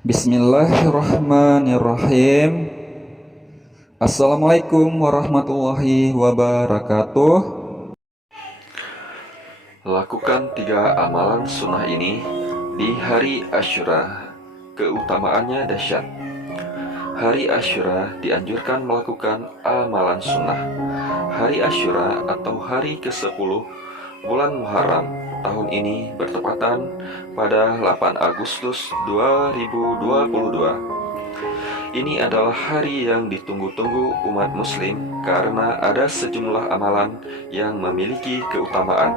Bismillahirrahmanirrahim. Assalamualaikum warahmatullahi wabarakatuh. Lakukan 3 amalan sunnah ini di hari Asyura. Keutamaannya dahsyat. Hari Asyura dianjurkan melakukan amalan sunnah. Hari Asyura atau hari ke-10 bulan Muharram tahun ini bertepatan pada 8 Agustus 2022. Ini adalah hari yang ditunggu-tunggu umat muslim karena ada sejumlah amalan yang memiliki keutamaan.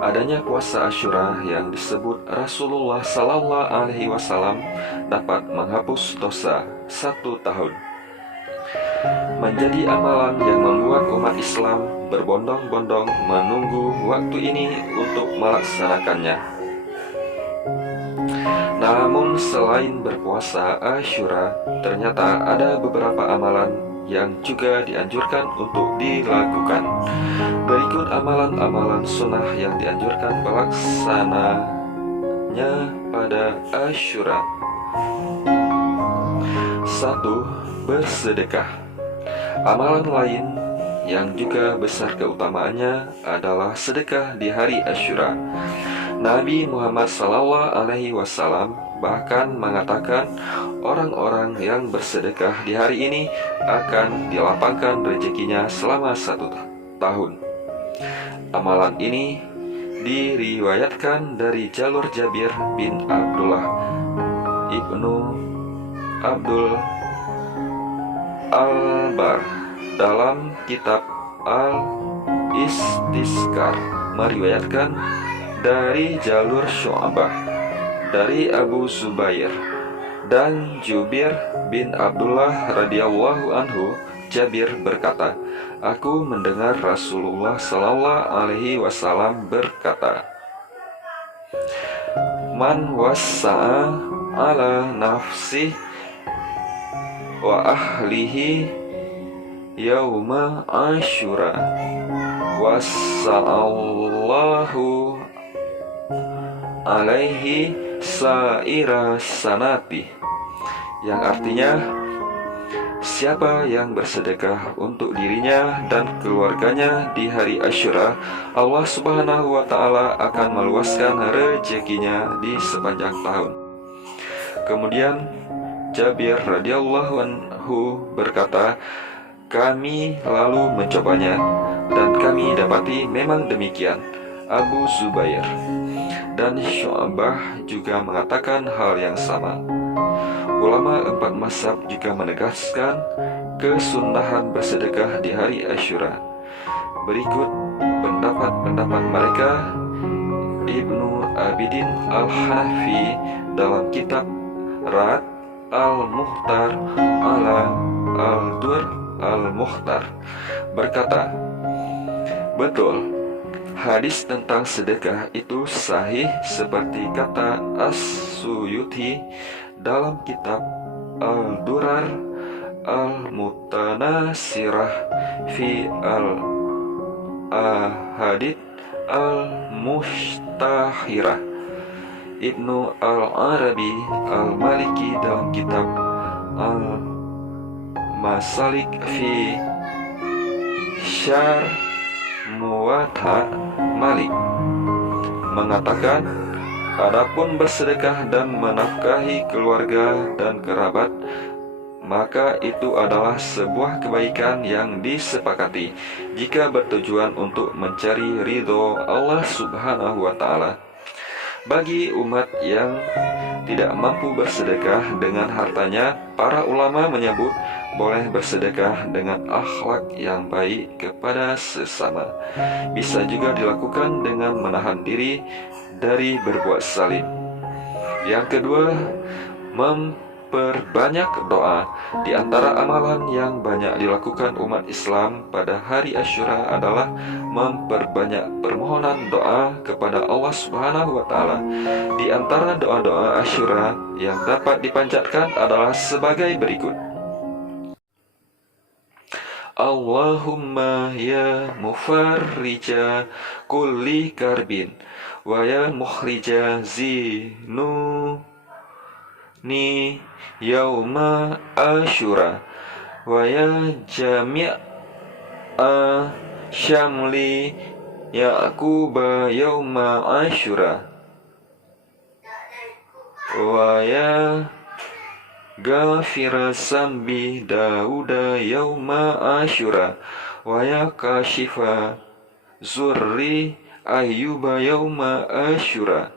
Adanya puasa Asyura yang disebut Rasulullah Sallallahu Alaihi Wasallam dapat menghapus dosa 1 tahun. Menjadi amalan yang membuat umat Islam berbondong-bondong menunggu waktu ini untuk melaksanakannya. Namun selain berpuasa Asyura, ternyata ada beberapa amalan yang juga dianjurkan untuk dilakukan. Berikut amalan-amalan sunnah yang dianjurkan pelaksananya pada Asyura. 1. Bersedekah. Amalan lain yang juga besar keutamaannya adalah sedekah di hari Asyura. Nabi Muhammad SAW bahkan mengatakan orang-orang yang bersedekah di hari ini akan dilapangkan rezekinya selama 1 tahun. Amalan ini diriwayatkan dari jalur Jabir bin Abdullah ibnu Abdul Al-Bar dalam kitab Al-Istizkar meriwayatkan dari jalur Syu'bah dari Abu Zubair dan Jubir bin Abdullah radhiyallahu anhu. Jabir berkata, aku mendengar Rasulullah sallallahu alaihi wasallam berkata, man wassa'a ala nafsih wa ahlihi yauma Asyura wassa'allahu alaihi saira sanati, yang artinya siapa yang bersedekah untuk dirinya dan keluarganya di hari Asyura, Allah Subhanahu wa Ta'ala akan meluaskan rezekinya di sepanjang tahun. Kemudian Jabir radhiyallahu anhu berkata, kami lalu mencobanya dan kami dapati memang demikian. Abu Zubair dan Syu'bah juga mengatakan hal yang sama. Ulama 4 mazhab juga menegaskan kesunahan bersedekah di hari Asyura. Berikut pendapat-pendapat mereka. Ibnu Abidin Al-Hanafi dalam kitab Rad Al-Mukhtar ala Al-Dur Al-Mukhtar berkata, betul, hadis tentang sedekah itu sahih seperti kata As-Suyuti dalam kitab Al-Durar Al-Mutanasirah fi Al-Ahadith Al-Mushtahirah. Ibnu Al-Arabi Al-Maliki dalam kitab Al-Masalik fi Syar Muwatta Malik mengatakan, adapun bersedekah dan menafkahi keluarga dan kerabat, maka itu adalah sebuah kebaikan yang disepakati jika bertujuan untuk mencari ridho Allah Subhanahu wa Ta'ala. Bagi umat yang tidak mampu bersedekah dengan hartanya, para ulama menyebut boleh bersedekah dengan akhlak yang baik kepada sesama. Bisa juga dilakukan dengan menahan diri dari berbuat zalim. Yang kedua, memperbanyak doa. Di antara amalan yang banyak dilakukan umat Islam pada hari Asyura adalah memperbanyak permohonan doa kepada Allah Subhanahu wa Ta'ala. Di antara doa-doa Asyura yang dapat dipanjatkan adalah sebagai berikut. Allahumma ya mufarrija kulli karbin wa ya mukhrija yauma Asyura wa ya jami'a syamli Yaquba yauma Asyura wa ya ghafira sambi Dauda yauma Asyura wa ya kashifa zurri Ayyuba yauma Asyura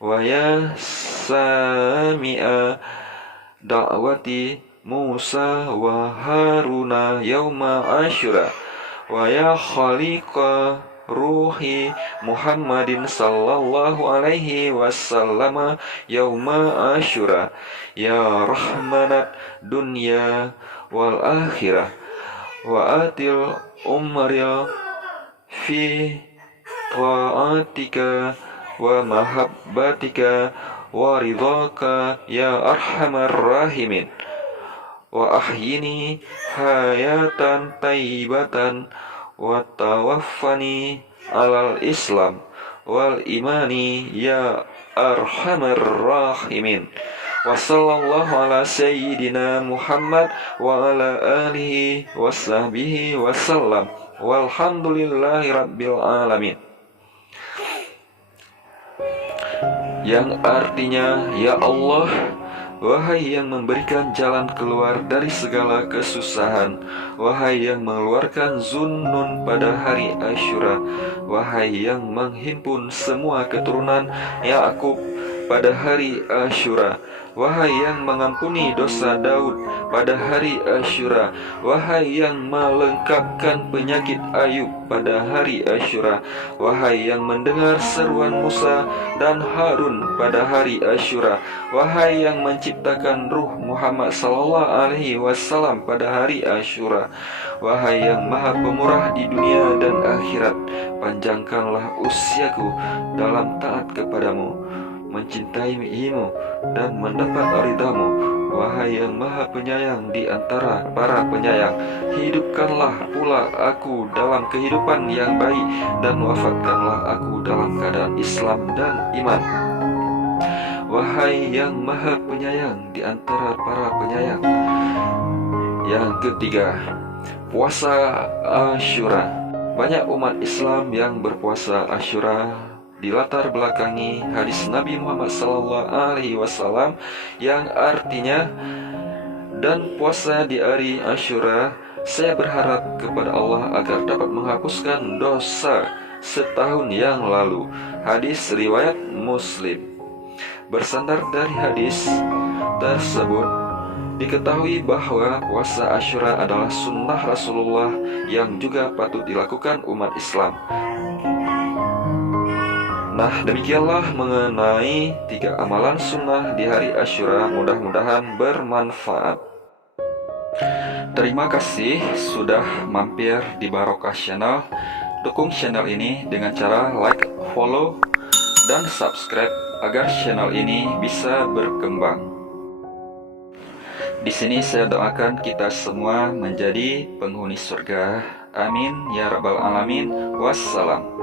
wa ya sami'a da'wati Musa wa Haruna yauma Asyura wa ya khaliqa ruhi Muhammadin sallallahu alaihi wasallam yauma Asyura ya rahmanat dunya wal akhirah wa atil umril fi ta'atika wa mahabbatika wa ridhaka ya arhamar rahimin wa ahyini hayatan tayyibatan wa tawaffani alal Islam wal imani ya arhamar rahimin wa sallallahu ala sayyidina Muhammad wa ala alihi wa sahbihi wa sallam walhamdulillahi rabbil alamin, yang artinya, ya Allah, wahai yang memberikan jalan keluar dari segala kesusahan, wahai yang mengeluarkan Zunnun pada hari Asyura, wahai yang menghimpun semua keturunan Yakub pada hari Asyura, wahai yang mengampuni dosa Daud pada hari Asyura, wahai yang melengkapkan penyakit Ayub pada hari Asyura, wahai yang mendengar seruan Musa dan Harun pada hari Asyura, wahai yang menciptakan ruh Muhammad sallallahu alaihi wasallam pada hari Asyura, wahai yang maha pemurah di dunia dan akhirat, panjangkanlah usiaku dalam taat kepadamu, mencintaimu dan mendapat ridhamu, wahai yang maha penyayang di antara para penyayang, hidupkanlah pula aku dalam kehidupan yang baik dan wafatkanlah aku dalam keadaan Islam dan iman, wahai yang maha penyayang di antara para penyayang. Yang ketiga, puasa Asyura. Banyak umat Islam yang berpuasa Asyura dilatar belakangi hadis Nabi Muhammad SAW yang artinya, dan puasa di hari Asyura, saya berharap kepada Allah agar dapat menghapuskan dosa setahun yang lalu. Hadis riwayat Muslim. Bersandar dari hadis tersebut, diketahui bahwa puasa Asyura adalah sunnah Rasulullah yang juga patut dilakukan umat Islam. Nah, demikianlah mengenai 3 amalan sunnah di hari Asyura. Mudah-mudahan bermanfaat. Terima kasih sudah mampir di Barokah Channel. Dukung channel ini dengan cara like, follow, dan subscribe agar channel ini bisa berkembang. Di sini saya doakan kita semua menjadi penghuni surga. Amin ya rabbal alamin. Wassalam.